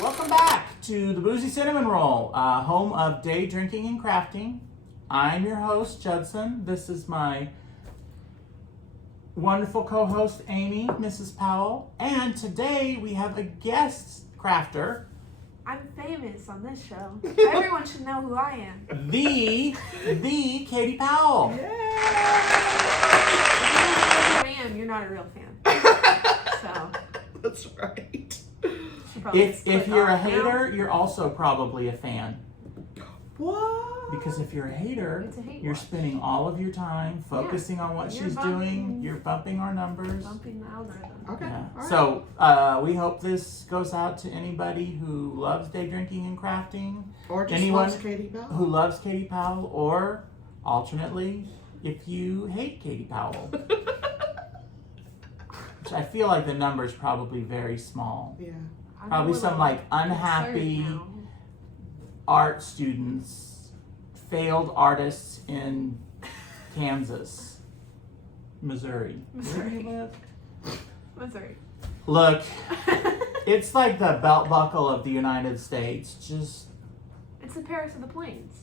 Welcome back to the Boozy Cinnamon Roll, home of day drinking and crafting. I'm your host, Judson. This is my wonderful co-host, Amy, Mrs. Powell. And today we have a guest crafter. I'm famous on this show. Everyone should know who I am. The Katie Powell. If you know who I am, you're not a real fan. So That's right. If you're a hater, you're also probably a fan. What? Because if you're a hater, It's a hate you're watch. spending all of your time focusing on what You're she's bumping- doing. You're bumping our numbers. bumping the algorithm. Okay. Yeah. All right. So we hope this goes out to anybody who loves day drinking and crafting, Or just anyone loves Katie Powell. who loves Katie Powell, or alternately, if you hate Katie Powell. Which I feel like the number is probably very small. Yeah. I'm Probably a some little like unhappy concerned now. art students, failed artists in Kansas, Missouri. Where do you live? Missouri. Look, it's like the belt buckle of the United States. Just It's the Paris of the Plains.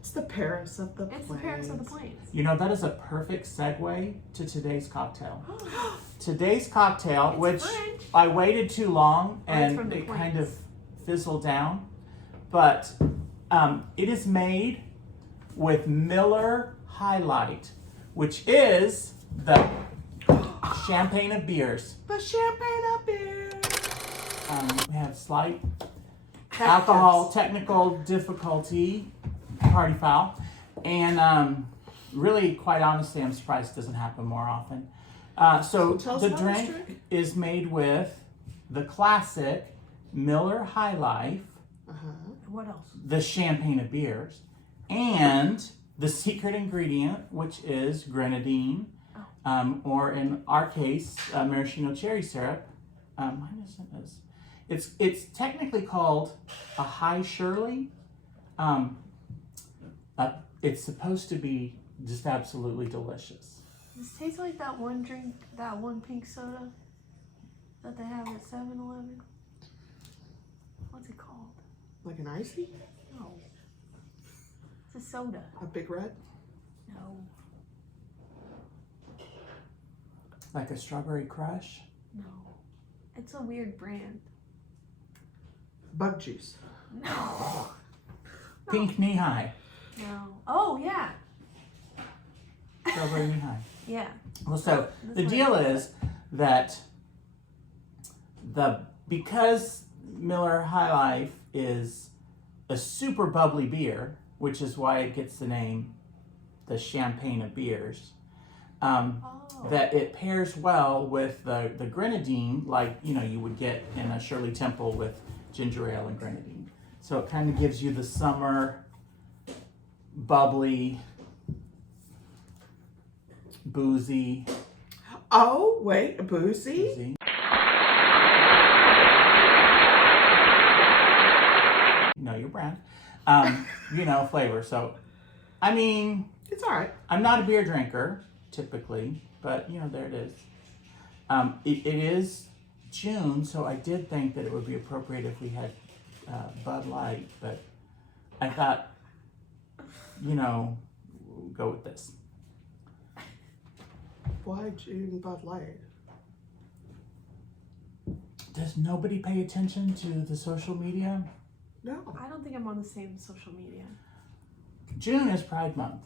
It's the Paris of the It's the Paris of the Plains. you know, that is a perfect segue to today's cocktail. Today's cocktail, It's which French. I waited too long Oh, it's from and the it kind of Plains. fizzled down, but it is made with Miller High Light, which is the champagne of beers. The champagne up here. We have slight alcohol technical difficulty, party foul, and really, quite honestly, I'm surprised it doesn't happen more often. So tell us the about this drink drink. is made with the classic Miller High Life, What else? the champagne of beers, and the secret ingredient, which is grenadine, or in our case, maraschino cherry syrup. Mine isn't as. It's technically called a high Shirley. It's supposed to be just absolutely delicious. This tastes like that one drink, that one pink soda that they have at 7-Eleven. What's it called? Like an icy? No. It's a soda. A big red? No. Like a strawberry crush. No. It's a weird brand. Bug juice. No. Pink knee high. No. Oh, yeah. Strawberry knee high. Yeah. Well, so That's the what deal it is that because Miller High Life is a super bubbly beer, which is why it gets the name the champagne of beers, that it pairs well with the grenadine, like you would get in a Shirley Temple with ginger ale and grenadine. So it kind of gives you the summer bubbly, boozy. Oh, wait, boozy? Boozy. Know your brand. Flavor. So, I mean, It's all right. I'm not a beer drinker typically, but there it is. It is June, so I did think that it would be appropriate if we had Bud Light, but I thought, we'll go with this. Why June Bud Light? Does nobody pay attention to the social media? No. I don't think I'm on the same social media. June is Pride Month.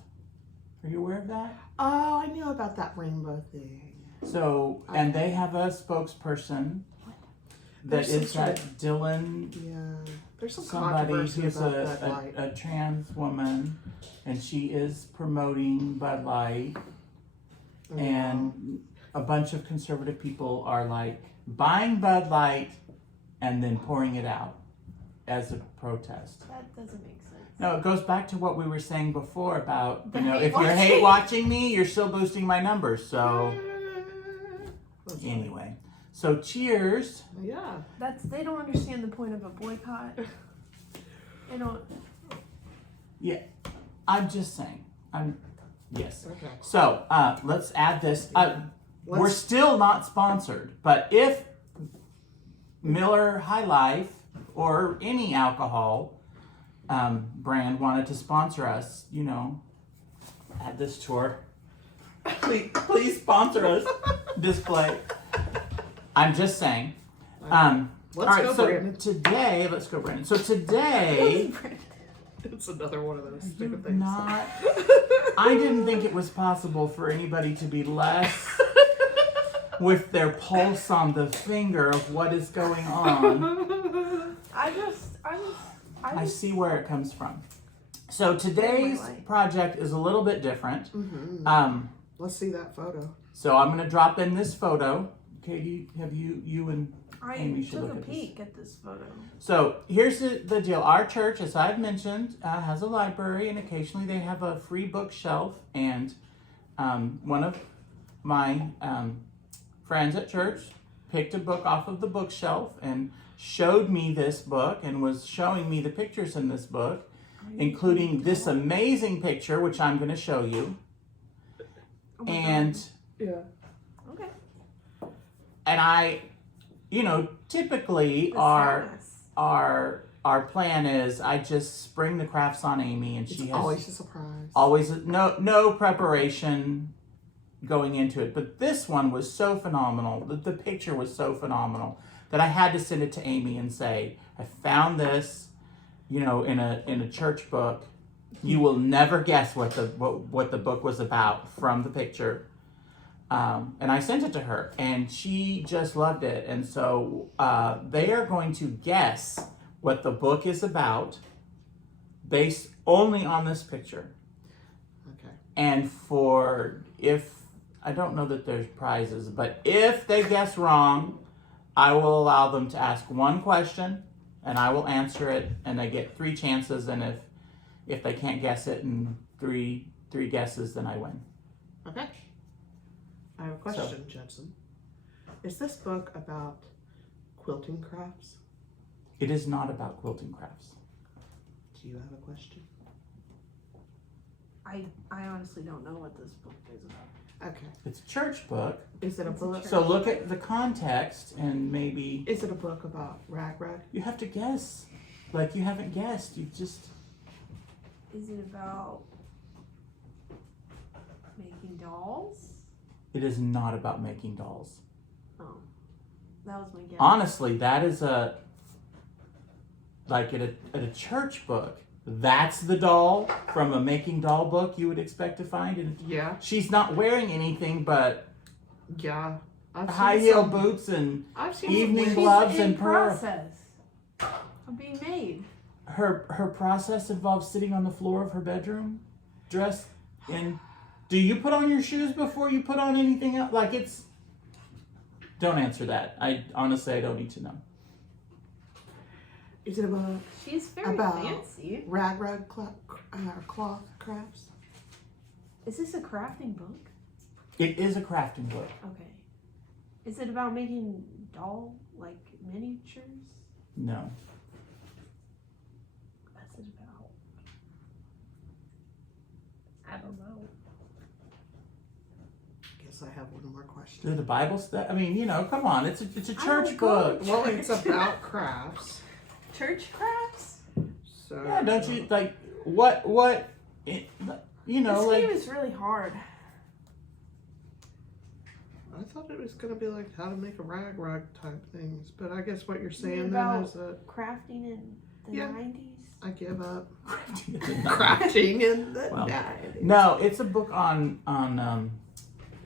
Are you aware of that? Oh, I knew about that rainbow thing. So, and they have a spokesperson that There's some is sort that Dylan, Yeah. There's some somebody controversy who's about Bud Light. a trans woman, and she is promoting Bud Light, and a bunch of conservative people are like buying Bud Light and then pouring it out as a protest. That doesn't make sense. No, it goes back to what we were saying before about, The if hate you're watching. hate watching me, you're still boosting my numbers. So That's anyway, so cheers. Yeah. They don't understand the point of a boycott. They don't. I'm just saying. Yes. Okay. So let's add this. We're Let's- still not sponsored, but if Miller High Life or any alcohol brand wanted to sponsor us, you know, add this to our please sponsor us display. I'm just saying. All right, go, so Brandon. today, let's go, Brandon. So today, It's another one of those stupid you're things. not. I didn't think it was possible for anybody to be less with their pulse on the finger of what is going on. I I see where it comes from. So today's project is a little bit different. Let's see that photo. So I'm going to drop in this photo. Katie, have you and Amy should took look a at this. peek at this photo. So here's the deal. Our church, as I've mentioned, has a library, and occasionally they have a free bookshelf. And one of my friends at church picked a book off of the bookshelf and showed me this book and was showing me the pictures in this book, including this amazing picture, which I'm going to show you. And Yeah. Okay. and I, you know, typically The our sadness. our plan is I just spring the crafts on Amy, and she It's has always a surprise. always no preparation going into it. But this one was so phenomenal. The picture was so phenomenal that I had to send it to Amy and say, I found this, you know, in a church book. You will never guess what the book was about from the picture. And I sent it to her, and she just loved it. And so they are going to guess what the book is about based only on this picture. Okay. And if I don't know that there's prizes, but if they guess wrong, I will allow them to ask one question, and I will answer it, and they get 3 chances. And if they can't guess it in three guesses, then I win. Okay. I have a question, Judson. Is this book about quilting crafts? It is not about quilting crafts. Do you have a question? I honestly don't know what this book is about. Okay. It's a church book. Is it a It's a book? church So look at the context, and maybe Is it a book about rag? you have to guess. Like you haven't guessed. You just. Is it about making dolls? It is not about making dolls. Oh, that was my guess. Honestly, that is like at a church book. That's the doll from a making doll book you would expect to find. And Yeah. she's not wearing anything but Yeah. I've high seen heel some- boots and I've seen evening some gloves She's in and pearl. process of being made. Her process involves sitting on the floor of her bedroom, dressed in. Do you put on your shoes before you put on anything else? Like it's. Don't answer that. I honestly don't need to know. Is it about She's very About- fancy. rag cloth crafts? Is this a crafting book? It is a crafting book. Okay. Is it about making doll like miniatures? No. What's it about? I don't know. Guess I have one more question. Do the Bible stuff? I mean, you know, come on. It's a I church don't go book. Well, it's about crafts. Church crafts? So Yeah, don't you like what? You know, This like game is really hard. I thought it was gonna be like how to make a rag type things, but I guess what you're Is it saying then about is that crafting in the Yeah. 90s? I give up no, crafting in the Well, 90s. it's a book on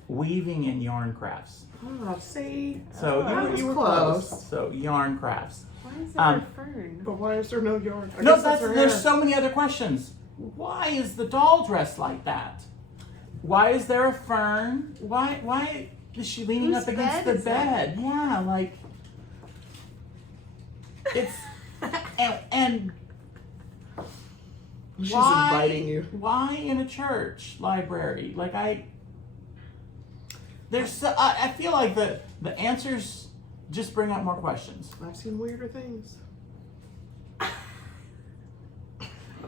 weaving and yarn crafts. Oh, see, So I you was were close. close. So yarn crafts. Why is there a fern? but why is there no yarn? I No, guess that's her there's hair. so many other questions. Why is the doll dressed like that? Why is there a fern? Why is she leaning Whose up against bed the is that? bed? Yeah, like it's and She's why, inviting you. Why in a church library? Like I feel like the answers just bring up more questions. I've seen weirder things. A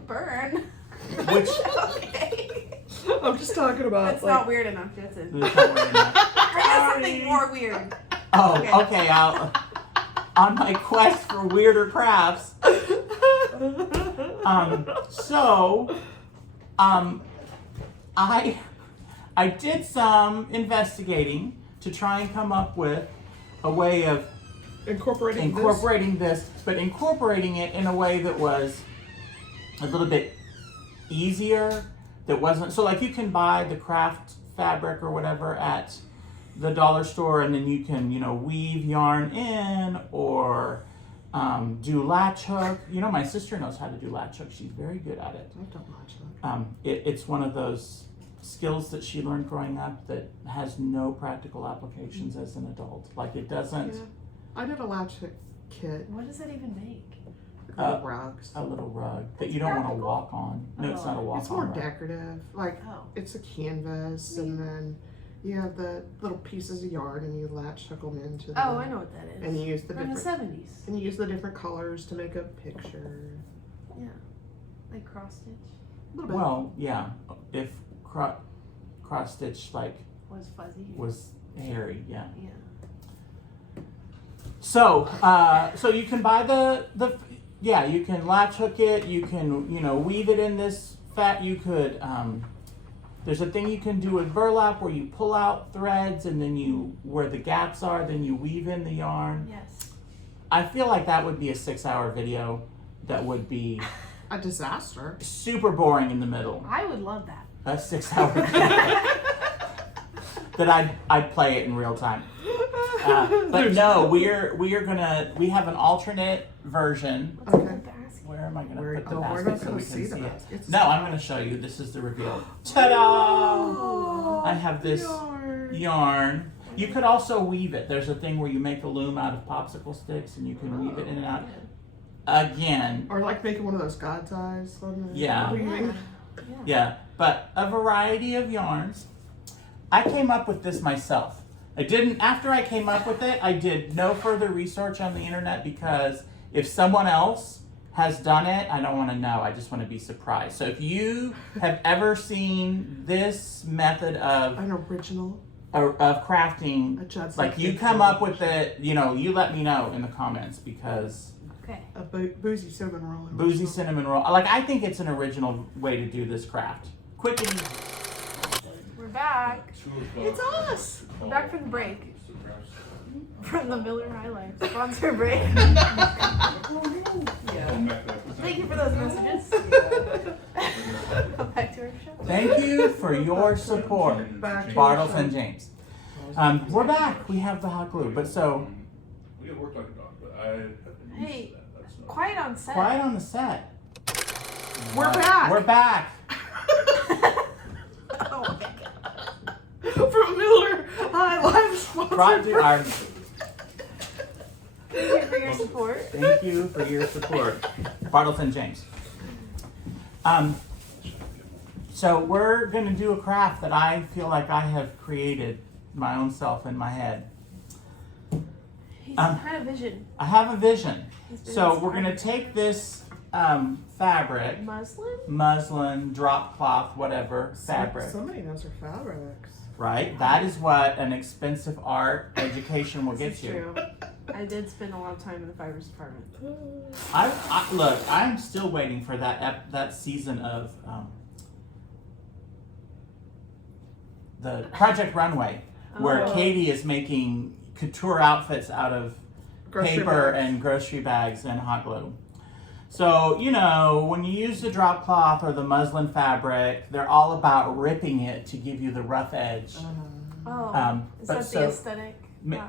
fern? Which Okay. I'm just talking about That's not weird enough, Judson. there's no way enough. Bring us something more weird. Oh, Okay. okay. on my quest for weirder crafts. I did some investigating to try and come up with a way of incorporating this, but incorporating it in a way that was a little bit easier. That wasn't so like you can buy the craft fabric or whatever at the dollar store, and then you can weave yarn in or do latch hook. My sister knows how to do latch hook. She's very good at it. I've done latch hook. It's one of those skills that she learned growing up that has no practical applications as an adult. Like it doesn't. Yeah. I did a latch hook kit. What does it even make? Little rugs. A little rug that you don't want to practical? walk on. No, it's not a walk on. It's more rug. decorative. Like it's a canvas, and then you have the little pieces of yarn, and you latch hook them into them. Oh, I know what that is. And you use the From the different 70s. and you use the different colors to make a picture. Yeah, like cross stitch. A little bit. Well, yeah. If cross stitch Was fuzzy. was hairy, yeah. Yeah. So you can buy you can latch hook it. You can weave it in this fat. You could there's a thing you can do with burlap where you pull out threads and then where the gaps are, then you weave in the yarn. Yes. I feel like that would be a 6-hour video that would be a disaster. super boring in the middle. I would love that. A 6-hour video that I'd play it in real time. But no, we have an alternate version. What's Okay. the basket? Where am I going to put the we're basket not so gonna we can see see the it? baskets. No, I'm going to show you. This is the reveal. Ta-da! Oh, I have this yarn. You could also weave it. There's a thing where you make a loom out of popsicle sticks and you can weave it in and out. Again. Or like making one of those God's eyes. Yeah. Weaving. Yeah, but a variety of yarns. I came up with this myself. After I came up with it, I did no further research on the internet because if someone else has done it, I don't want to know. I just want to be surprised. So if you have ever seen this method of An original. Of crafting, A Judson like you Kid come up with celebration. it, you let me know in the comments because Okay. A boozy cinnamon roll. boozy cinnamon roll. Like I think it's an original way to do this craft. Quick and easy. We're back. It's us. We're back from the break. From the Miller High Life sponsor break. Thank you for those messages. Come back to our show. Thank you for your support, Bartles and James. We're back. We have the hot glue, but so We have worked like a dog, but I have been used Hey, to that. That's not quiet on set. quiet on the set. We're back. We're back. Oh my God. From Miller High Life sponsor. Brought to our, Thank you for your support. thank you for your support, Bartles and James. So we're gonna do a craft that I feel like I have created my own self in my head. He's had a vision. I have a vision. He's been So we're gonna inspired. take this fabric, Muslin? muslin, drop cloth, whatever fabric, Somebody knows her fabrics. right? That is what an expensive art education will get This is you. true. I did spend a lot of time in the fibers department. Look, I'm still waiting for that season of the Project Runway, where Oh. Katie is making couture outfits out of Grocery paper bags. and grocery bags and hot glue. So, when you use the drop cloth or the muslin fabric, they're all about ripping it to give you the rough edge. Oh, is but that so- the aesthetic?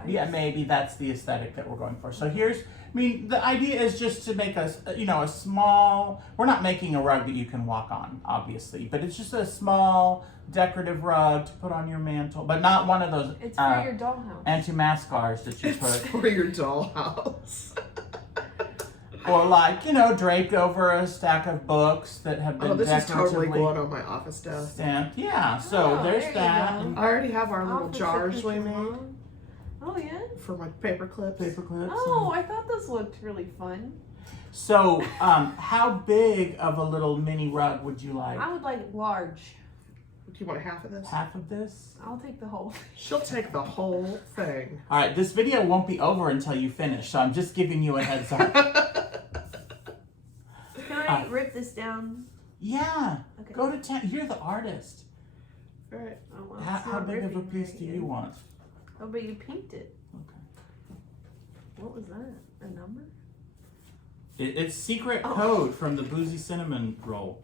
Yeah, maybe that's the aesthetic that we're going for. So the idea is just to make a small, we're not making a rug that you can walk on, obviously, but it's just a small decorative rug to put on your mantle, but not one of those It's for your dollhouse. anti-mascars that you It's put, for your dollhouse. or draped over a stack of books that have been Oh, this is totally decoratively going on my office desk. stamped. Yeah, so Oh, there's there you that. go. And I already have our little Office jars we equipment made on. Oh yeah. for my paper clips. paper clips. Oh, I thought this looked really fun. So, how big of a little mini rug would you like? I would like large. you want half of this? Half of this? I'll take the whole. She'll take the whole thing. All right, this video won't be over until you finish, so I'm just giving you a heads up. Can I rip this down? Yeah, Okay. go to town. You're the artist. All right. Oh, well, How, it's how not big of a ripping piece very do good. you want? Oh, but you pinked it. Okay. What was that? A number? It's secret Oh. code from the Boozy Cinnamon roll.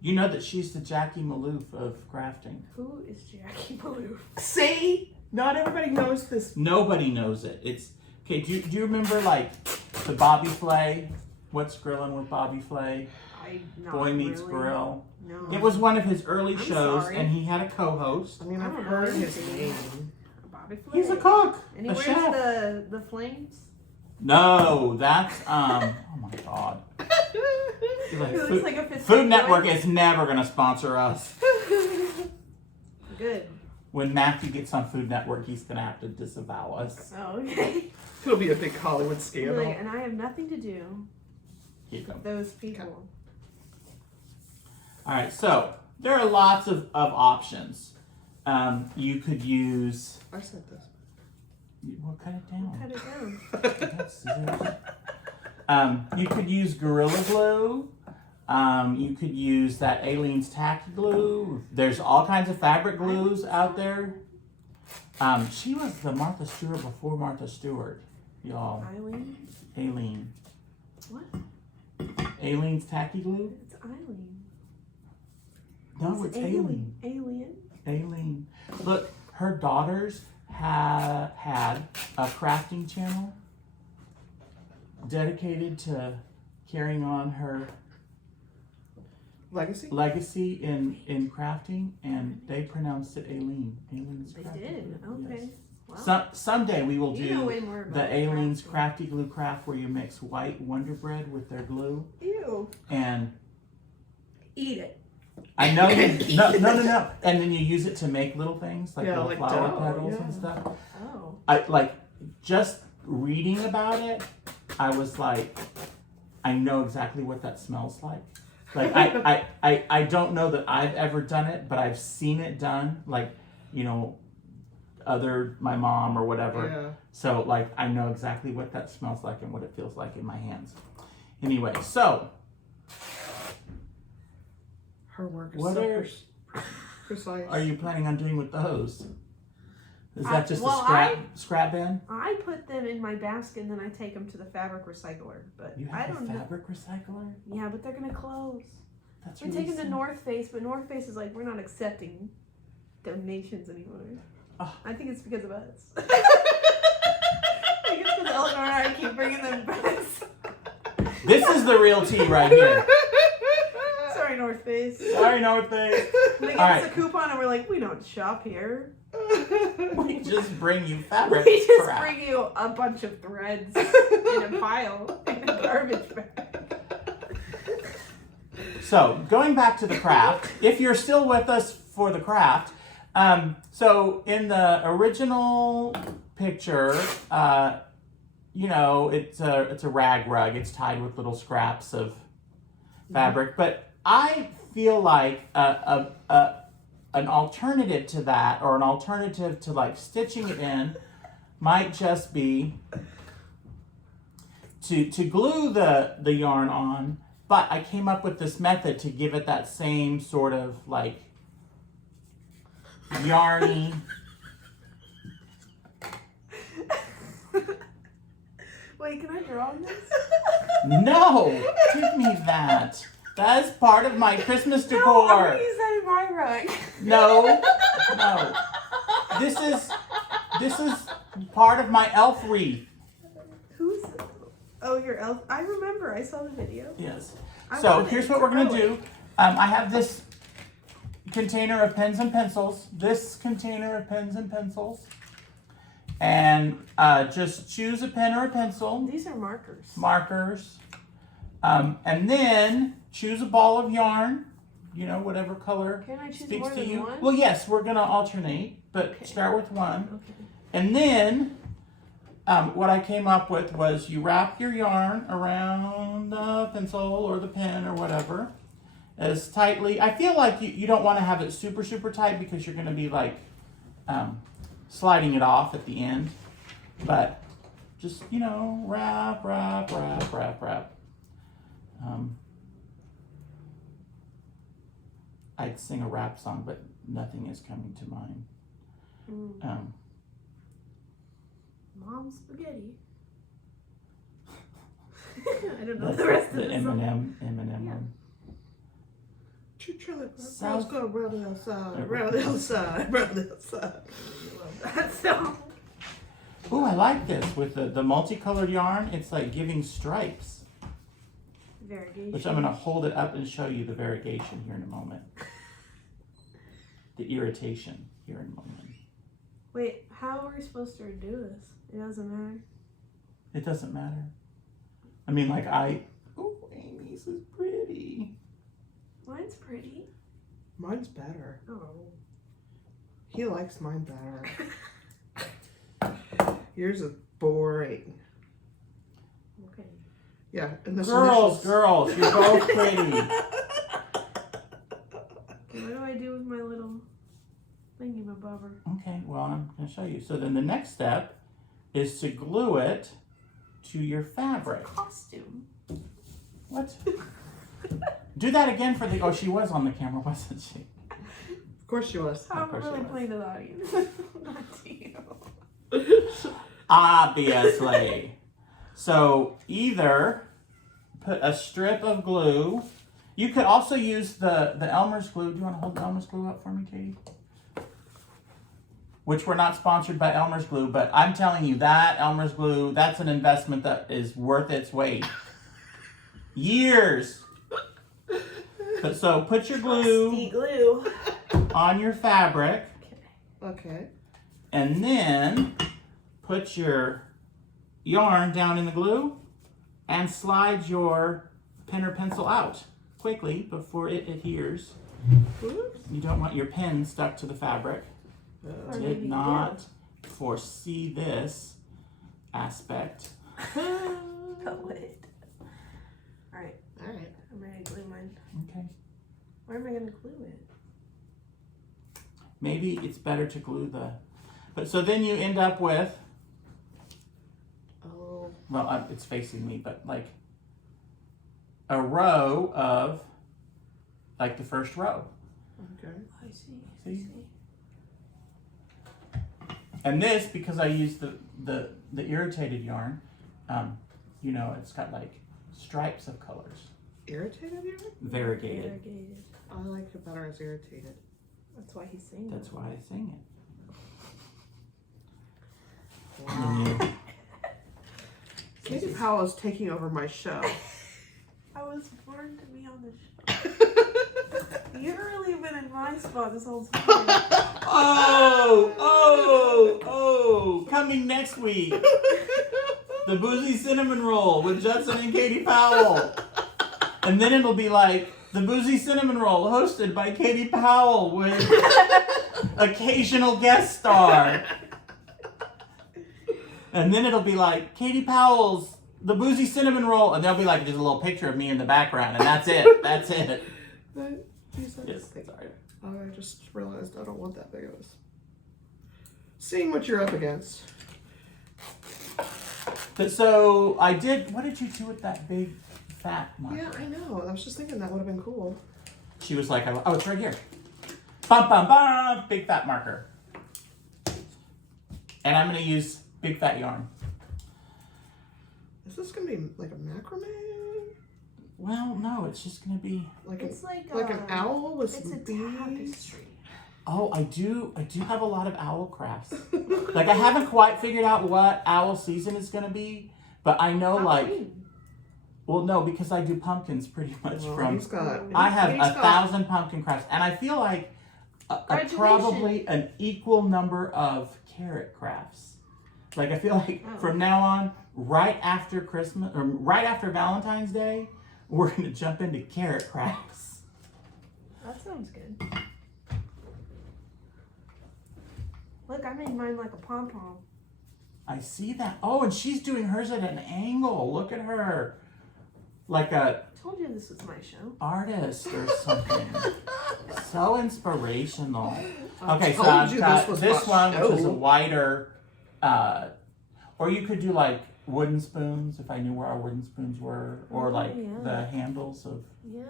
You know that she's the Jackie Maloof of crafting. Who is Jackie Maloof? See? Not everybody knows this. Nobody knows it. It's okay. Do you remember like the Bobby Flay? What's Grillin' with Bobby Flay? Boy Meets really. Grill. No. It was one of his early I'm shows, sorry. and he had a co-host. I mean, I I've don't know heard his anything. name. Bobby Flay. He's a cook, And he a wears chef. the flames. No, that's oh my god. He Like, looks Food, like a fist Food boy. Network is never gonna sponsor us. Good. When Matthew gets on Food Network, he's gonna have to disavow us. Oh, okay. It'll be a big Hollywood He'll be scandal. like, and I have nothing to do Keep going. with those people. All right, so there are lots of options. You could use. I said this. Well, cut it down. Cut it down. That's scissors. You could use Gorilla Glue. You could use that Aleene's Tacky Glue. There's all kinds of fabric glues out there. She was the Martha Stewart before Martha Stewart, y'all. Eileen? Aleen. What? Aleene's Tacky Glue? It's Eileen. No, it's Aileen. Alien? Aileen. Look, her daughters had a crafting channel dedicated to carrying on her Legacy? legacy in crafting, and they pronounced it Aileen. Aileen's They Crafty did. Glue, Okay. yes. Wow. Someday we will You know do way more about the Aileen's crafting. Crafty Glue craft where you mix white Wonder Bread with their glue, Ew. and Eat it. I know no, and then you use it to make little things like Yeah, little like flower dough, petals yeah. and stuff. Oh. I like just reading about it. I was like, I know exactly what that smells like. Like I don't know that I've ever done it, but I've seen it done. Like, you know, my mom or whatever. Yeah. So like I know exactly what that smells like and what it feels like in my hands. Anyway, so Her work is What so are- precise. are you planning on doing with those? Is I- that just well, a scrap bin? I put them in my basket and then I take them to the fabric recycler. But You I have a don't know. fabric recycler? Yeah, but they're gonna close. That's We really take them to sad. North Face, but North Face is like, we're not accepting donations anymore. Oh. I think it's because of us. I think it's because Eleanor and I keep bringing them back. This is the real tea right here. Sorry, North Face. Sorry, North Face. They give All us right. a coupon and we're like, we don't shop here. We just bring you fabric. We just crap. bring you a bunch of threads in a pile in a garbage bag. So, going back to the craft, if you're still with us for the craft, so in the original picture, you know, it's a rag rug. It's tied with little scraps of fabric, but I feel like an alternative to that, or an alternative to like stitching it in, might just be to glue the yarn on. But I came up with this method to give it that same sort of like yarny. Wait, can I draw on this? No, give me that. That is part of my Christmas No, I'm decor. gonna use that in my rug. No. This is part of my elf wreath. Who's? Oh, your elf. I remember. I saw the video. Yes. I So want it. here's what It's we're gonna acrylic. do. I have this container of pens and pencils. This container of pens and pencils. And just choose a pen or a pencil. These are markers. Markers. And then choose a ball of yarn. You know, whatever color Can I choose speaks more to than you. one? Well, yes, we're gonna alternate, but Okay. start with one. Okay. And then what I came up with was you wrap your yarn around the pencil or the pen or whatever, as tightly. I feel like you don't want to have it super, super tight because you're going to be like sliding it off at the end. But just, you know, wrap. I'd sing a rap song, but nothing is coming to mind. Mom's spaghetti. I don't know the rest of the the song. Eminem Yeah. one. Let's go round the outside, round the outside, round the outside. That song. Ooh, I like this with the multicolored yarn. It's like giving stripes, Variegation. which I'm going to hold it up and show you the variegation here in a moment. The irritation here in a moment. Wait, how are we supposed to do this? It doesn't matter. It doesn't matter. I mean, like ooh, Amy's is pretty. Mine's pretty. Mine's better. Oh. He likes mine better. Yours is boring. Okay. Yeah, and this Girls, you're both pretty. What do I do with my little thingy-mabobber? Okay, well, I'm going to show you. So then the next step is to glue it to your fabric. Costume. What? Do that again for the... Oh, she was on the camera, wasn't she? Of course she was. I'm course really it was. playing to the audience. Not to you. Obviously. So either put a strip of glue. You could also use the Elmer's glue. Do you want to hold the Elmer's glue up for me, Katie? Which we're not sponsored by Elmer's glue, but I'm telling you that Elmer's glue, that's an investment that is worth its weight. Years. So put your glue glue. on your fabric. Okay. And then put your yarn down in the glue and slide your pen or pencil out quickly before it adheres. Oops. You don't want your pen stuck to the fabric. Or Did maybe not foresee this aspect. Poet. Alright, Alright. I'm ready to glue mine. Okay. Where am I going to glue it? Maybe it's better to glue but so then you end up with, Oh. well, it's facing me, but like a row of, like the first row. Okay. I see. See? And this, because I used the irritated yarn, you know, it's got like stripes of colors. Irritated yarn? Variegated. Variegated. I like it better as irritated. That's why he's saying That's why I sing it. Wow. And then Katie Powell is taking over my show. I was born to be on the show. You've really been in my spot this whole time. oh, coming next week, the Boozy Cinnamon Roll with Judson and Katie Powell. And then it'll be like, the Boozy Cinnamon Roll hosted by Katie Powell with occasional guest star. And then it'll be like, Katie Powell's The Boozy Cinnamon Roll. And there'll be like just a little picture of me in the background. And that's it. That's it. Yes, sorry. I just realized I don't want that big of a... Seeing what you're up against. But so I did, what did you do with that big fat marker? Yeah, I know. I was just thinking that would have been cool. She was like, oh, it's right here. Bum, bum, bum, big fat marker. And I'm going to use big fat yarn. Is this going to be like a macrame? Well, no, it's just going to be, It's like an owl with it's some a bees? tapestry. oh, I do have a lot of owl crafts. Like I haven't quite figured out what owl season is going to be, but I know Halloween. well, no, because I do pumpkins pretty much Well, from, he's got... I have he's 1,000 pumpkin crafts, and I feel like Graduation. probably an equal number of carrot crafts. Like I feel like from now on, right after Christmas or right after Valentine's Day, we're gonna jump into carrot crafts. That sounds good. Look, I made mine like a pom-pom. I see that. Oh, and she's doing hers at an angle. Look at her. Like a told you this was my show. artist or something. So inspirational. Okay, so told I've you got this was this my one, which is a show. wider, or you could do like wooden spoons if I knew where our wooden spoons were, or Oh, like yeah. the handles of. Yeah.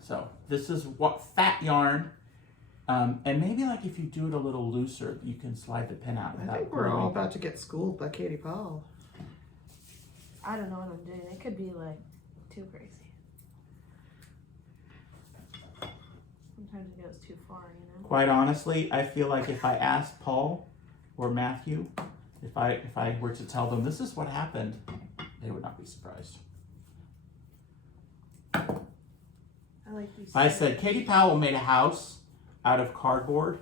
So this is what fat yarn, and maybe like if you do it a little looser, you can slide the pin out I without. think we're all gluing. about to get schooled by Katie Powell. I don't know what I'm doing. It could be like too crazy. Sometimes it goes too far, you know. Quite honestly, I feel like if I asked Paul or Matthew, if I were to tell them this is what happened, they would not be surprised. I like these. If I said Katie Powell made a house out of cardboard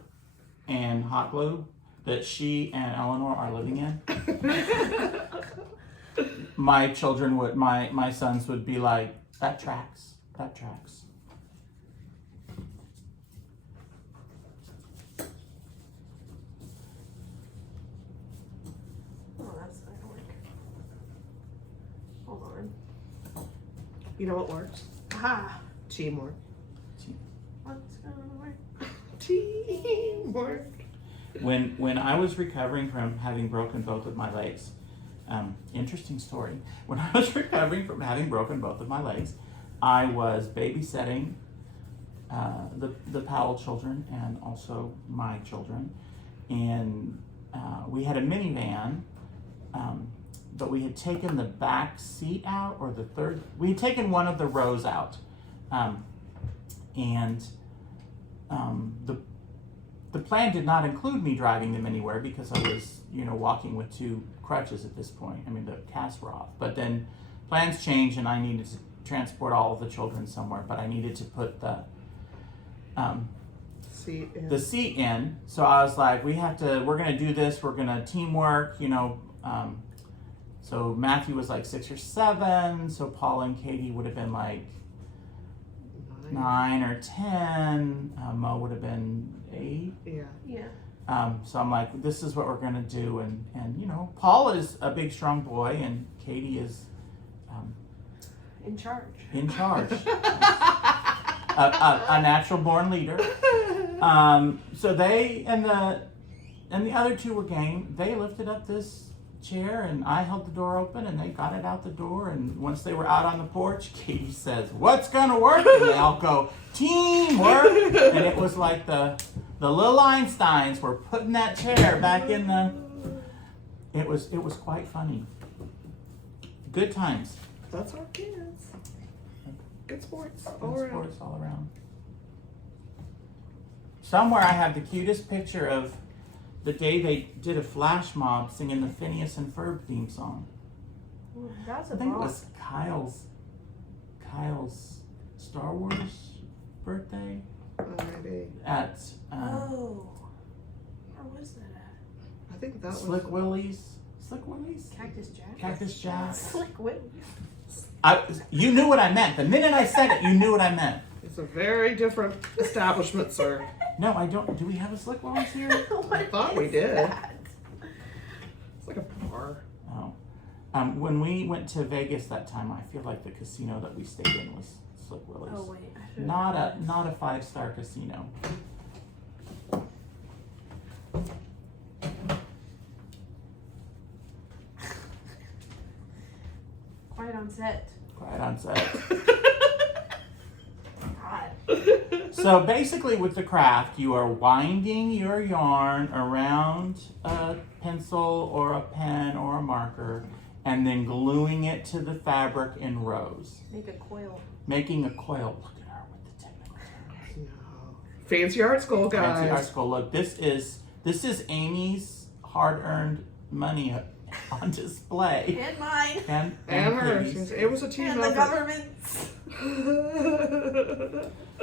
and hot glue that she and Eleanor are living in, my children would, my sons would be like, that tracks. Oh, that's not gonna work. Hold on. You know what works? Ah, Teamwork. what's gonna work? Teamwork. When I was recovering from having broken both of my legs, interesting story. When I was recovering from having broken both of my legs, I was babysitting the Powell children and also my children, and we had a minivan, but we had taken the back seat out, or we had taken one of the rows out, and the plan did not include me driving them anywhere because I was, walking with two crutches at this point. I mean, the casts were off. But then plans changed and I needed to transport all of the children somewhere, but I needed to put the seat in. So I was like, we're going to do this. We're going to teamwork, so Matthew was like 6 or 7. So Paul and Katie would have been like 9 or 10. Mo would have been 8. Yeah. So I'm like, this is what we're gonna do, and Paul is a big, strong boy, and Katie is In charge. in charge, a natural born leader. So they and the other two were game. They lifted up this chair, and I held the door open, and they got it out the door. And once they were out on the porch, Katie says, "What's gonna work?" And they all go, "Teamwork!" And it was like the little Einsteins were putting that chair back in the. It was quite funny. Good times. That's our kids. Good sports Good all around. sports all around. Somewhere I have the cutest picture of the day they did a flash mob singing the Phineas and Ferb theme song. Ooh, that's I a think it boss. was Kyle's Star Wars birthday Maybe. at Oh. Where was that at? I think that Slick was. Willie's. Slick Willie's? Cactus Jack. Cactus Jack. Slick Willie. You knew what I meant. The minute I said it, you knew what I meant. It's a very different establishment, sir. No, I don't. Do we have a Slick Willie's here? I thought we did. That? It's like a bar. Oh. When we went to Vegas that time, I feel like the casino that we stayed in was Slick Willie's. Oh wait. I should've Not done a 5-star casino. that. Quiet on set. Quiet on set. God. So basically with the craft, you are winding your yarn around a pencil or a pen or a marker and then gluing it to the fabric in rows. Make a coil. Making a coil. Look at her with the technical terms. No. Fancy art school, guys. Fancy art school. Look, this is Amy's hard-earned money on display. And mine. And hers. Katie's. It was a team And the effort. government's.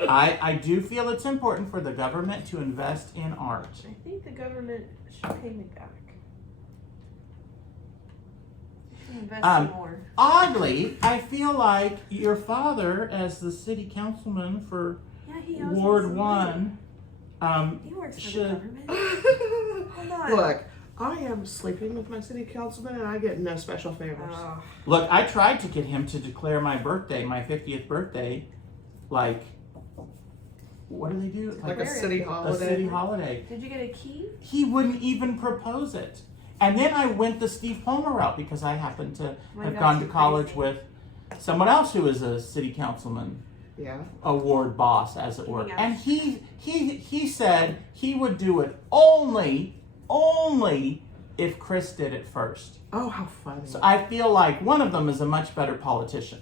I do feel it's important for the government to invest in art. I think the government should pay me back. They should invest more. Oddly, I feel like your father, as the city councilman for Yeah, he owes Ward me some money. 1, He works for should- the government. Hold on. Look, I am sleeping with my city councilman and I get no special favors. Look, I tried to get him to declare my birthday, my 50th birthday, like, what do they do? Like a city a holiday. city holiday. Did you get a key? He wouldn't even propose it. And then I went the Steve Palmer route because I happened to My have God, gone to you're college crazy. with someone else who is a city councilman Yeah. award boss, as it were. Yeah. And he said he would do it only if Chris did it first. Oh, how funny. So I feel like one of them is a much better politician.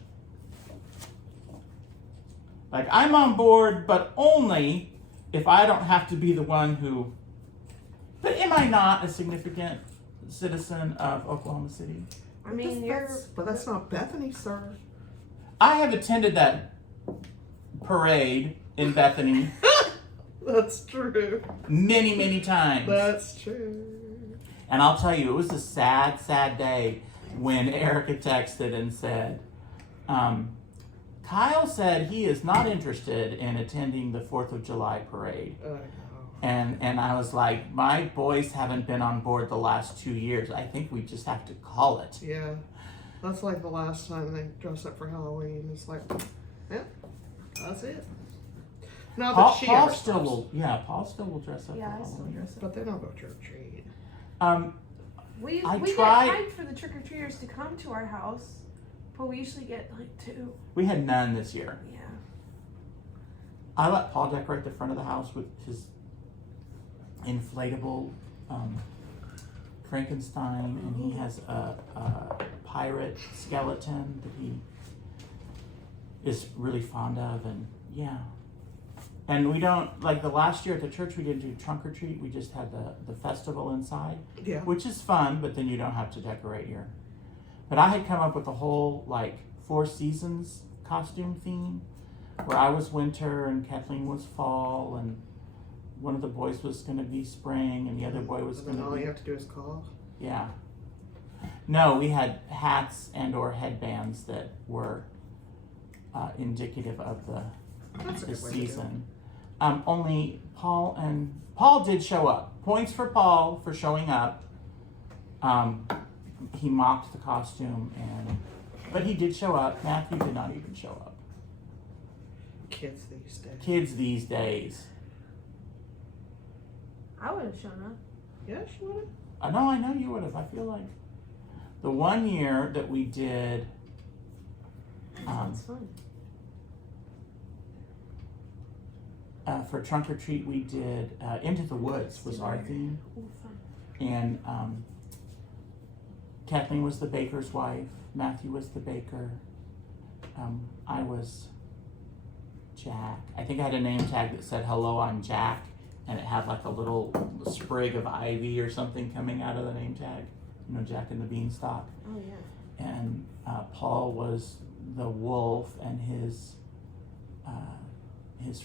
Like, I'm on board, but only if I don't have to be the one who. But am I not a significant citizen of Oklahoma City? I mean, But that's not Bethany, sir. I have attended that parade in Bethany That's true. many, many times. That's true. And I'll tell you, it was a sad, sad day when Erica texted and said, Kyle said he is not interested in attending the 4th of July parade. I know. And I was like, my boys haven't been on board the last 2 years. I think we just have to call it. Yeah. That's like the last time they dressed up for Halloween. It's like, yeah, that's it. Not Paul, that she Paul ever still stops, will, Paul still will dress up. Yeah, for I still Halloween. dress up. but they don't go trick or treat. We I get tried- hyped for the trick or treaters to come to our house, but we usually get like 2. We had none this year. Yeah. I let Paul decorate the front of the house with his inflatable Frankenstein, and he has a pirate skeleton that he is really fond of, and yeah. And we don't, like the last year at the church, we didn't do trunk or treat, we just had the festival inside, Yeah. which is fun, but then you don't have to decorate your. But I had come up with a whole, like, 4 seasons costume theme, where I was winter and Kathleen was fall, and one of the boys was going to be spring, and the other boy was And going then to all be. you have to do is call. Yeah. No, we had hats and or headbands that were indicative of That's a the good way to do it. season. Only Paul did show up. Points for Paul for showing up. He mocked the costume, but he did show up. Matthew did not even show up. Kids these days. Kids these days. I would have shown up. Yeah, she would. I know you would have. I feel like the one year that we did That's fun. for trunk or treat, we did Into the Woods was our theme, Ooh, fun. and Kathleen was the baker's wife. Matthew was the baker. I was Jack. I think I had a name tag that said "Hello, I'm Jack," and it had like a little sprig of ivy or something coming out of the name tag. You know, Jack and the Beanstalk. Oh yeah. And Paul was the wolf, and his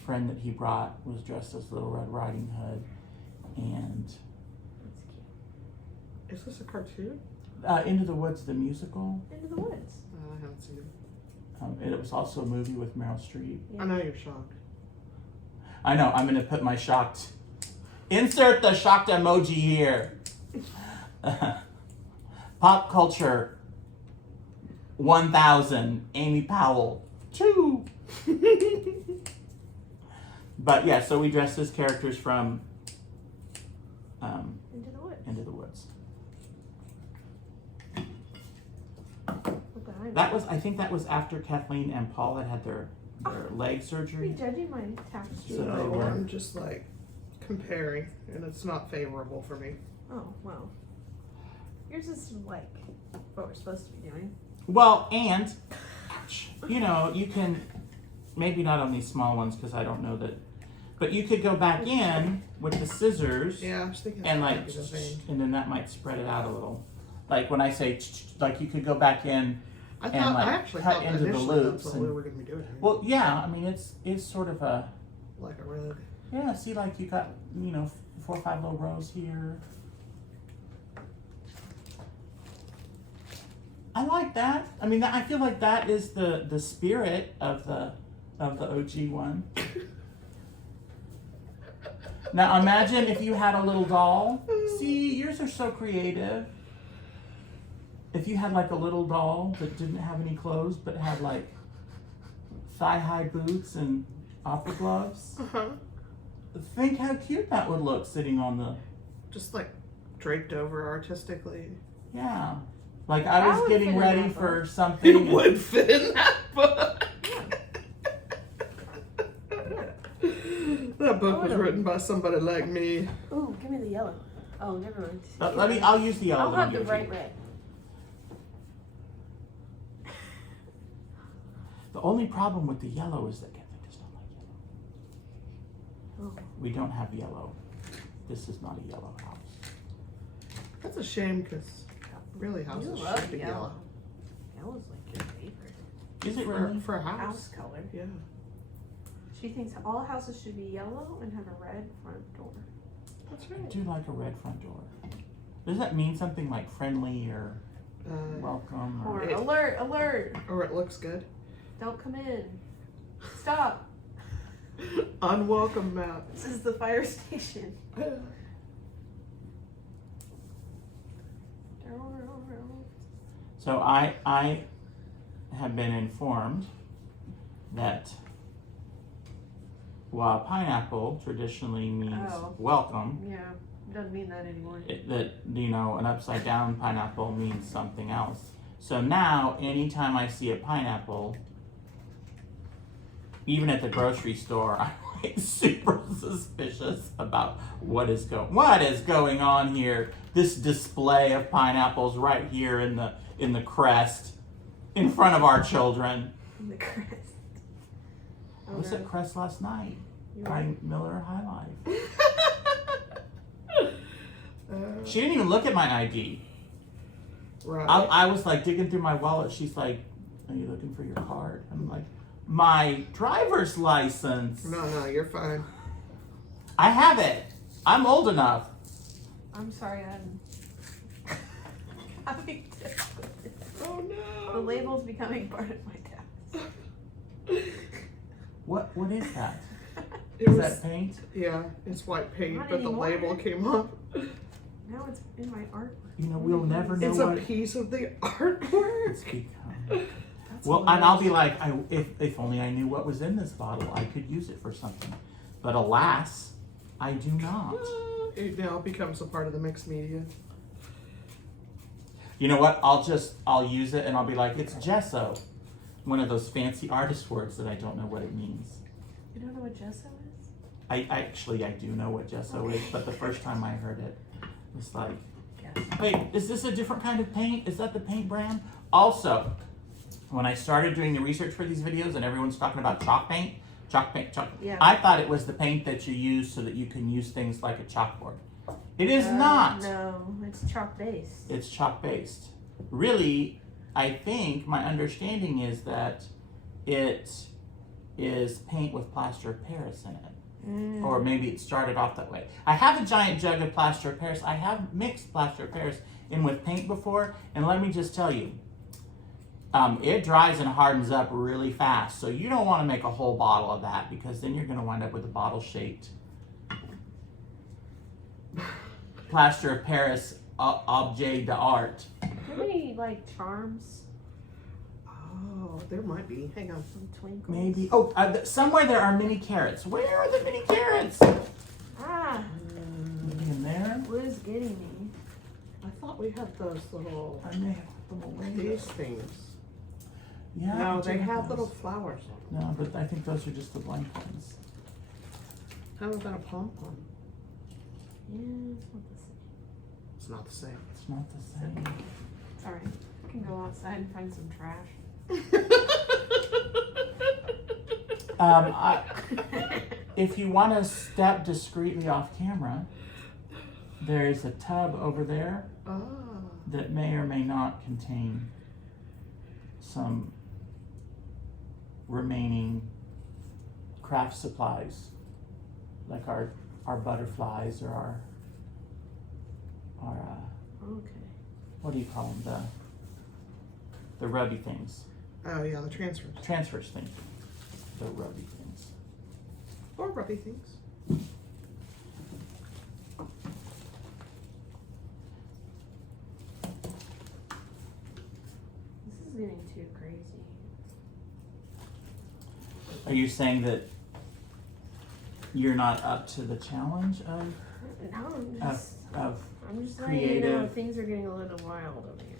friend that he brought was dressed as Little Red Riding Hood. And That's cute. Is this a cartoon? Into the Woods, the musical. Into the woods. I haven't seen it. And it was also a movie with Meryl Streep. I know you're shocked. I know, I'm gonna put my shocked. Insert the shocked emoji here. Pop culture 1000, Amy Powell 2. But yeah, so we dressed as characters from Into the woods. Into the Woods. Look behind I think that was after Kathleen and Paul had their leg me. surgery. Judging my tapestry. So they No, were- I'm just like comparing, and it's not favorable for me. Oh wow. Yours is like what we're supposed to be doing. Well, and you know, you can maybe not on these small ones because I don't know that, but you could go back in with the scissors Yeah, I was thinking and that like, might be the thing. and then that might spread it out a little. Like when I say, like you could go back in. I and, thought like, I actually cut thought into the initially loops that's what we and- were going to be doing. Here. Well, yeah, I mean it's sort of a Like a red. yeah. See, like you got 4 or 5 little rows here. I like that. I mean, I feel like that is the spirit of the OG one. Now imagine if you had a little doll. See, yours are so creative. If you had like a little doll that didn't have any clothes but had like thigh-high boots and opera gloves, think how cute that would look sitting on the... Just like draped over artistically. Yeah. Like I That was would getting fit in ready that for book. something. It would fit in that book. That book was written by somebody like me. Ooh, give me the yellow. Oh, never mind. I'll use the yellow. I'll then have give the it to you. bright red. The only problem with the yellow is that Catherine does not like yellow. Oh. We don't have yellow. This is not a yellow house. That's a shame because really houses You love should be yellow. Yellow's like your favorite Is it For, really? for a house. house color. Yeah. She thinks all houses should be yellow and have a red front door. That's I right. do like a red front door. Does that mean something like friendly or welcome? Or It- alert, alert! Or it looks good. Don't come in. Stop. Unwelcome map. This is the fire station. So I have been informed that while pineapple traditionally means Oh. welcome, Yeah, doesn't mean that anymore. that an upside down pineapple means something else. So now anytime I see a pineapple, even at the grocery store, I'm like super suspicious about what is going on here. This display of pineapples right here in the crest, in front of our children. The crest. I was at Crest last night You buying Miller High Life. Uh, She didn't even look at my ID. right. I was like digging through my wallet. She's like, "Are you looking for your card?" I'm like, "My driver's license. No, you're fine. I have it. I'm old enough." I'm sorry, I'm having difficulties. Oh The no. label's becoming part of my task. What is that? It Is was, that paint? yeah, it's white paint, Not but the anymore. label came up. Now it's in my art. You know, we'll never know It's what a piece of the artwork. it's become. That's Well, and I'll be hilarious. like, if only I knew what was in this bottle, I could use it for something. But alas, I do not. It now becomes a part of the mixed media. You know what? I'll use it and I'll be like, it's gesso. One of those fancy artist words that I don't know what it means. You don't know what gesso is? I do know what gesso is, but the first time I heard it, it's like, Yes. wait, is this a different kind of paint? Is that the paint brand? Also, when I started doing the research for these videos and everyone's talking about chalk paint, Yeah. I thought it was the paint that you use so that you can use things like a chalkboard. It is not. No, it's chalk based. It's chalk based. Really, I think my understanding is that it is paint with plaster of Paris in it. Or maybe it started off that way. I have a giant jug of plaster of Paris. I have mixed plaster of Paris in with paint before, and let me just tell you, it dries and hardens up really fast. So you don't want to make a whole bottle of that because then you're going to wind up with a bottle-shaped plaster of Paris objet d'art. Do you have any like charms? Oh, there might be. Hang on. Some twinkles? Maybe. Oh, somewhere there are mini carrots. Where are the mini carrots? Ah, Maybe in there. Blue's getting me. I thought we had those little I may have put them away. these things. Yeah. No, I they do have those. little flowers on them. No, but I think those are just the blank ones. How about a pom pom? Yeah, it's not the same. It's not the same. It's not the same. It's alright. I can go outside and find some trash. If you want to step discreetly off camera, there is a tub over there Ah. that may or may not contain some remaining craft supplies, like our butterflies or our Okay. what do you call them, the rubby things, Oh yeah, the transfers. transfers things, the rubby things. Or rubby things. is getting too crazy. Are you saying that you're not up to the challenge No, of I'm just letting you know creative? things are getting a little wild over here.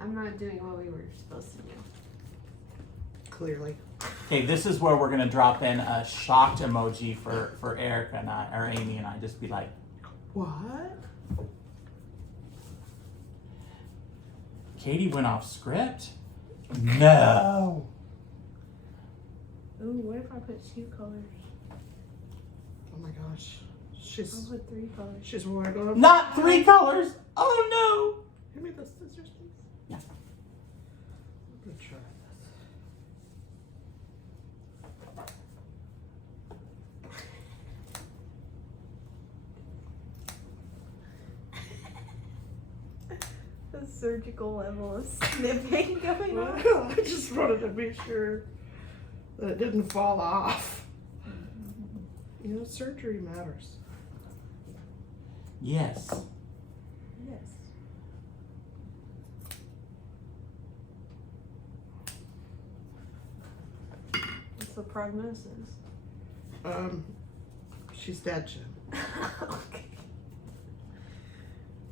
I'm not doing what we were supposed to do. Clearly. Okay, this is where we're gonna drop in a shocked emoji for Erica and I, or Amy and I, just be like, What? Katie went off script? No. Ooh, what if I put 2 colors? Oh my gosh. I'll She's put 3 colors. right on. Not 3 colors. Oh Give me the scissors, please. Yeah. I'm gonna try this. The surgical level of snipping going on. Well, I just wanted to be sure that it didn't fall off. You know, surgery matters. no. Yes. Yes. What's the prognosis? She's dead, Jim. Okay.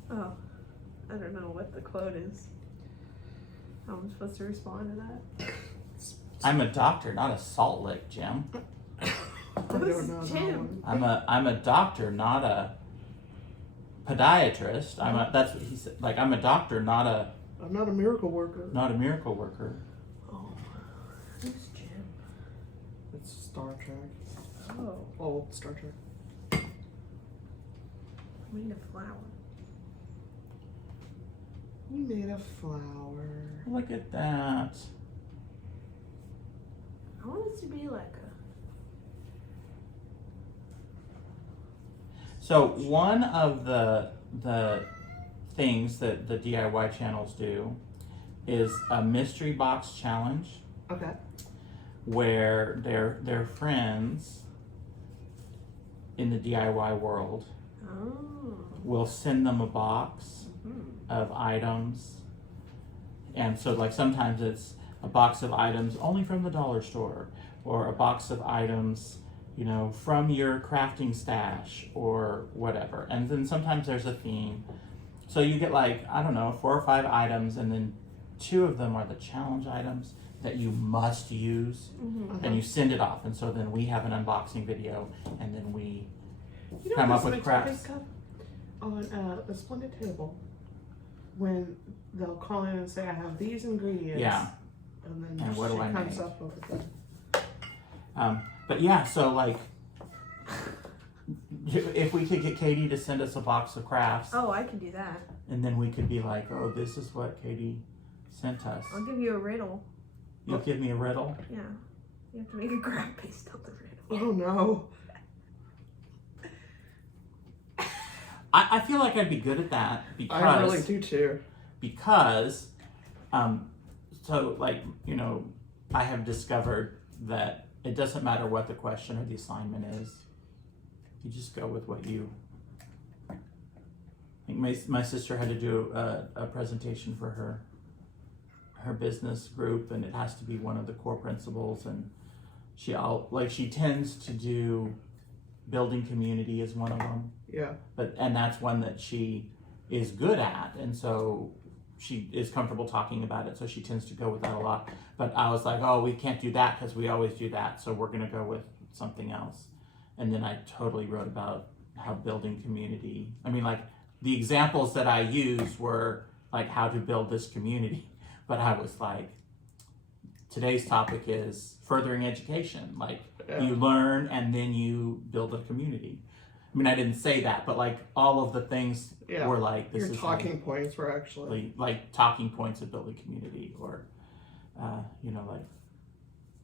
Oh, I don't know what the quote is. How am I supposed to respond to that? I'm a doctor, not a salt lick, Jim. I Who's don't know that Jim? one. I'm a doctor, not a podiatrist. That's what he said. Like, I'm a doctor, not a I'm not a miracle worker. miracle worker. Oh, who's Jim? It's Star Trek. Oh, Old Star Trek. I made a flower. You made a flower. Look at that. I want it to be like a. So one of the things that the DIY channels do is a mystery box challenge Okay. where their friends in the DIY world Oh. will send them a box of items. And so like sometimes it's a box of items only from the dollar store, or a box of items, you know, from your crafting stash or whatever. And then sometimes there's a theme. So you get like, I don't know, 4 or 5 items, and then 2 of them are the challenge items that you must use, and you send it off. And so then we have an unboxing video, and then we You know come what up this with makes me crafts. think of? On a Splendid table, when they'll call in and say, I have these ingredients. Yeah. And then And what she do I comes make? up with it. But yeah, so like, if we could get Katie to send us a box of crafts, Oh, I can do that. and then we could be like, oh, this is what Katie sent us. I'll give you a riddle. You'll give me a riddle? Yeah. You have to make a graph based on the riddle. Oh no. I feel like I'd be good at that I really because, do too. because, so like, you know, I have discovered that it doesn't matter what the question or the assignment is. You just go with what you, I think my sister had to do a presentation for her business group, and it has to be one of the core principles, and she tends to do building community as one of them. Yeah. And that's one that she is good at, and so she is comfortable talking about it, so she tends to go with that a lot. But I was like, oh, we can't do that because we always do that, so we're gonna go with something else. And then I totally wrote about how building community, I mean, like, the examples that I used were like how to build this community, but I was like, today's topic is furthering education. Like, you learn and then you build a community. I mean, I didn't say that, but like all of the things were like, this Your is talking points were actually like talking points of building community, or you know, like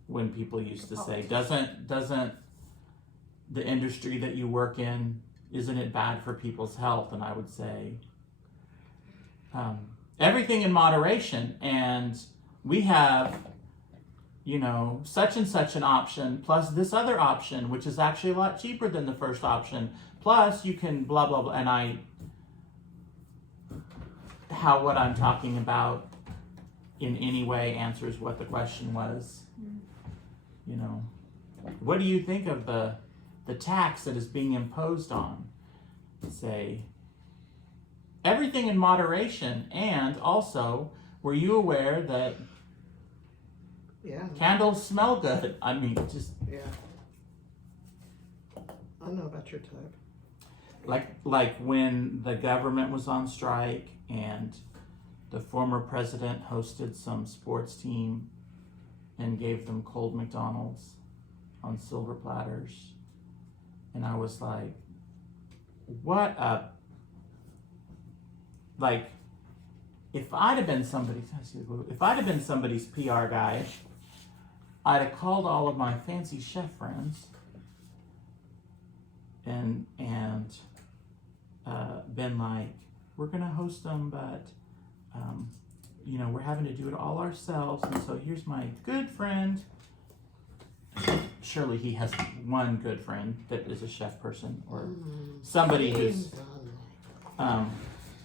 when people used to say, doesn't the industry that you work in, isn't it bad for people's health? And I would say everything in moderation. And we have you know, such and such an option, plus this other option, which is actually a lot cheaper than the first option. Plus, you can blah, blah, blah. And what I'm talking about in any way answers what the question was. You know, what do you think of the tax that is being imposed on, say, everything in moderation? And also, were you aware that candles smell good? I mean, just... Yeah. I know about your type. Like when the government was on strike and the former president hosted some sports team and gave them cold McDonald's on silver platters. And I was like, what a... Like, if I'd have been somebody's PR guy, I'd have called all of my fancy chef friends and been like, we're gonna host them, but you know, we're having to do it all ourselves, and so here's my good friend. Surely he has one good friend that is a chef person or somebody who's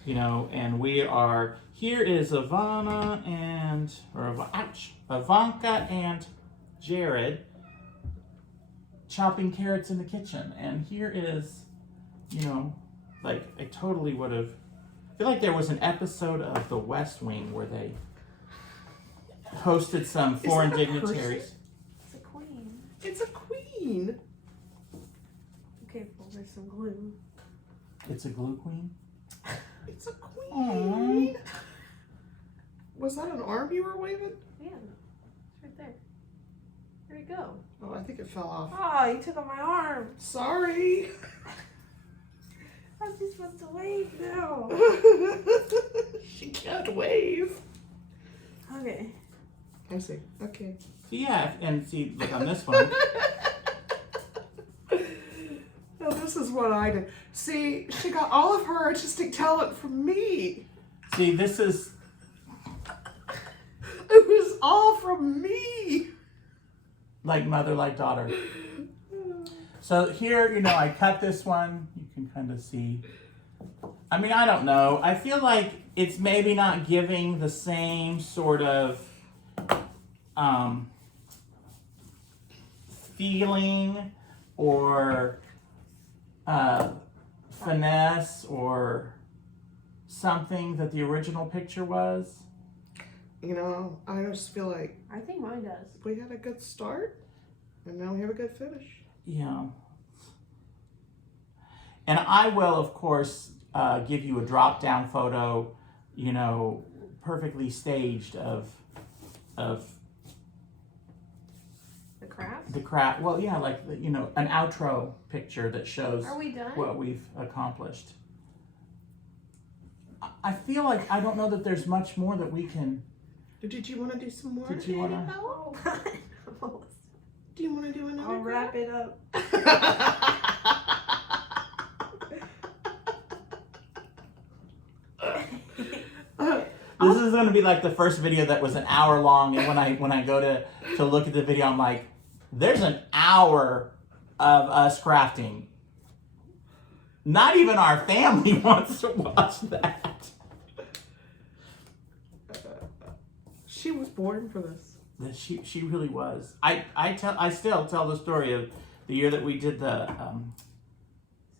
you know, and here is Ivanka and Jared chopping carrots in the kitchen. And here is, you know, like, I totally would have, I feel like there was an episode of The West Wing where they hosted some foreign dignitaries. It's a queen. It's a queen. Okay, well, there's some glue. It's a glue queen? It's a queen. Aww. Was that an arm you were waving? Yeah, it's right there. Where'd it go? Oh, I think it fell off. Oh, you took on my arm. Sorry. I'm just supposed to wave now. She can't wave. Okay. I see. Okay. Yeah, and see, look on this one. Now this is what I did. See, she got all of her artistic talent from me. See, this is... It was all from me. Like mother, like daughter. So here, you know, I cut this one. You can kind of see. I mean, I don't know. I feel like it's maybe not giving the same sort of feeling or finesse or something that the original picture was. You know, I just feel like I think mine does. we had a good start, and now we have a good finish. Yeah. And I will, of course, give you a drop-down photo, you know, perfectly staged of The craft? the craft. Well, yeah, like, you know, an outro picture that shows Are we done? what we've accomplished. I feel like I don't know that there's much more that we can... Did you want to do some more? Did you wanna- Oh. Do you want to do another? I'll wrap it up. This is going to be like the first video that was an hour long, and when I go to look at the video, I'm like, there's an hour of us crafting. Not even our family wants to watch that. She was born for this. She really was. I still tell the story of the year that we did This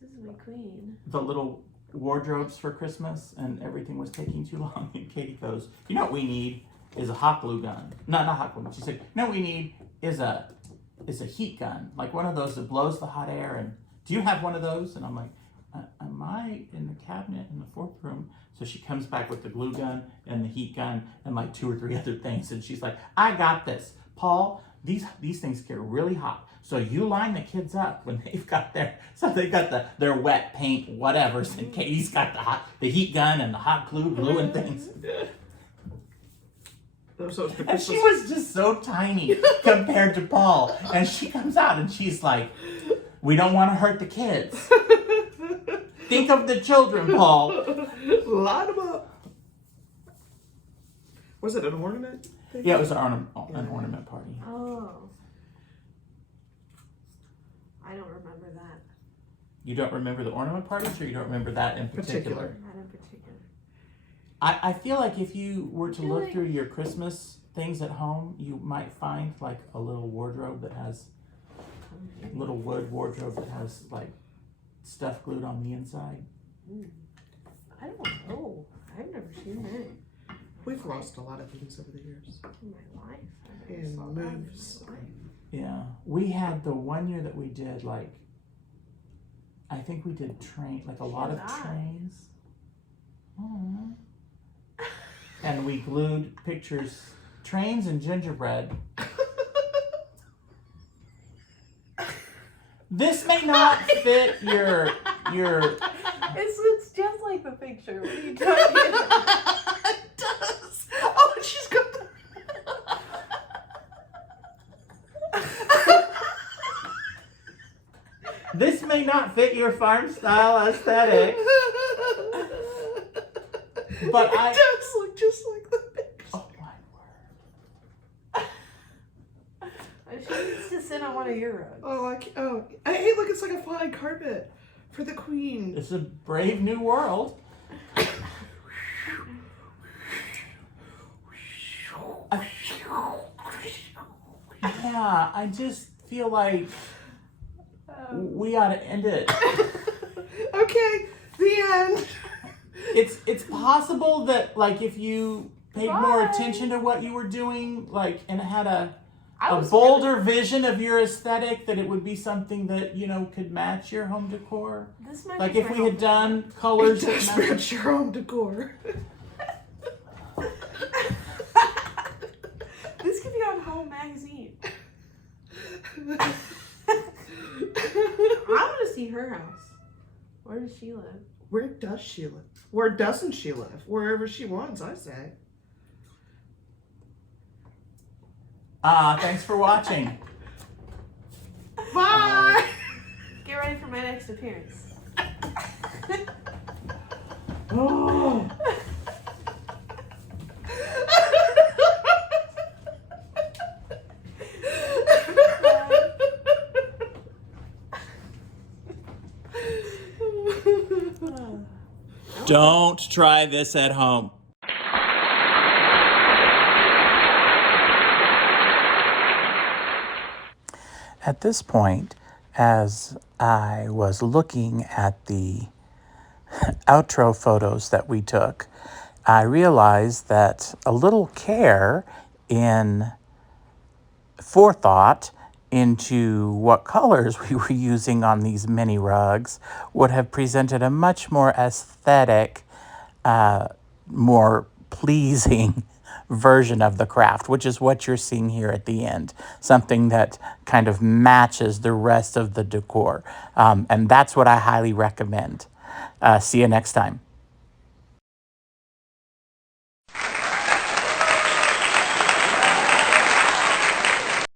is my queen. the little wardrobes for Christmas, and everything was taking too long. And Katie goes, "You know what we need is a hot glue gun." No, not hot glue gun. She said, "You know what we need is a heat gun, like one of those that blows the hot air." And do you have one of those? And I'm like, am I in the cabinet in the fourth room? So she comes back with the glue gun and the heat gun and like 2 or 3 other things. And she's like, "I got this. Paul, these things get really hot. So you line the kids up when they've got they've got their wet paint, whatever's, and Katie's got the heat gun and the hot glue and things." And she was just so tiny compared to Paul. And she comes out and she's like, "We don't want to hurt the kids. Think of the children, Paul." Line them up. Was it an ornament? Yeah, it was an ornament party. Oh. I don't remember that. You don't remember the ornament parties, or you don't remember that in particular? Not in particular. I feel like if you were to look Really? through your Christmas things at home, you might find like a little wardrobe that has little wood wardrobe that has like stuff glued on the inside. I don't know. I've never seen that We've lost a lot of things over the years. in my life. I never And saw that in moves. my life. Yeah, we had the one year that we did like, I think we did like a lot of That. trains. Aw. And we glued pictures, trains and gingerbread. This may not fit your It's just like the picture. What are you talking about? It does. Oh, and she's got the. this may not fit your farm style aesthetic, but It does look just like the picture. oh my word. She needs to sit on one of your rugs. Hey, look, it's like a flying carpet for the queen. It's a brave new world. Yeah, I just feel like we ought to end it. Okay, the end. It's possible that like if you paid more Bye. attention to what you were doing, like and had a I was bolder vision of your aesthetic, that it would be something that could match your home decor. This might Like be if my we had home done colors It that does match. match your home decor. This could be on Home Magazine. I want to see her house. Where does she live? Where does she live? Where doesn't she live? Wherever she wants, I say. Thanks for watching. Bye. Get ready for my next appearance. Oh. Don't try this at home. At this point, as I was looking at the outro photos that we took, I realized that a little care in forethought into what colors we were using on these mini rugs would have presented a much more aesthetic, more pleasing version of the craft, which is what you're seeing here at the end. Something that kind of matches the rest of the decor. And that's what I highly recommend. See you next time.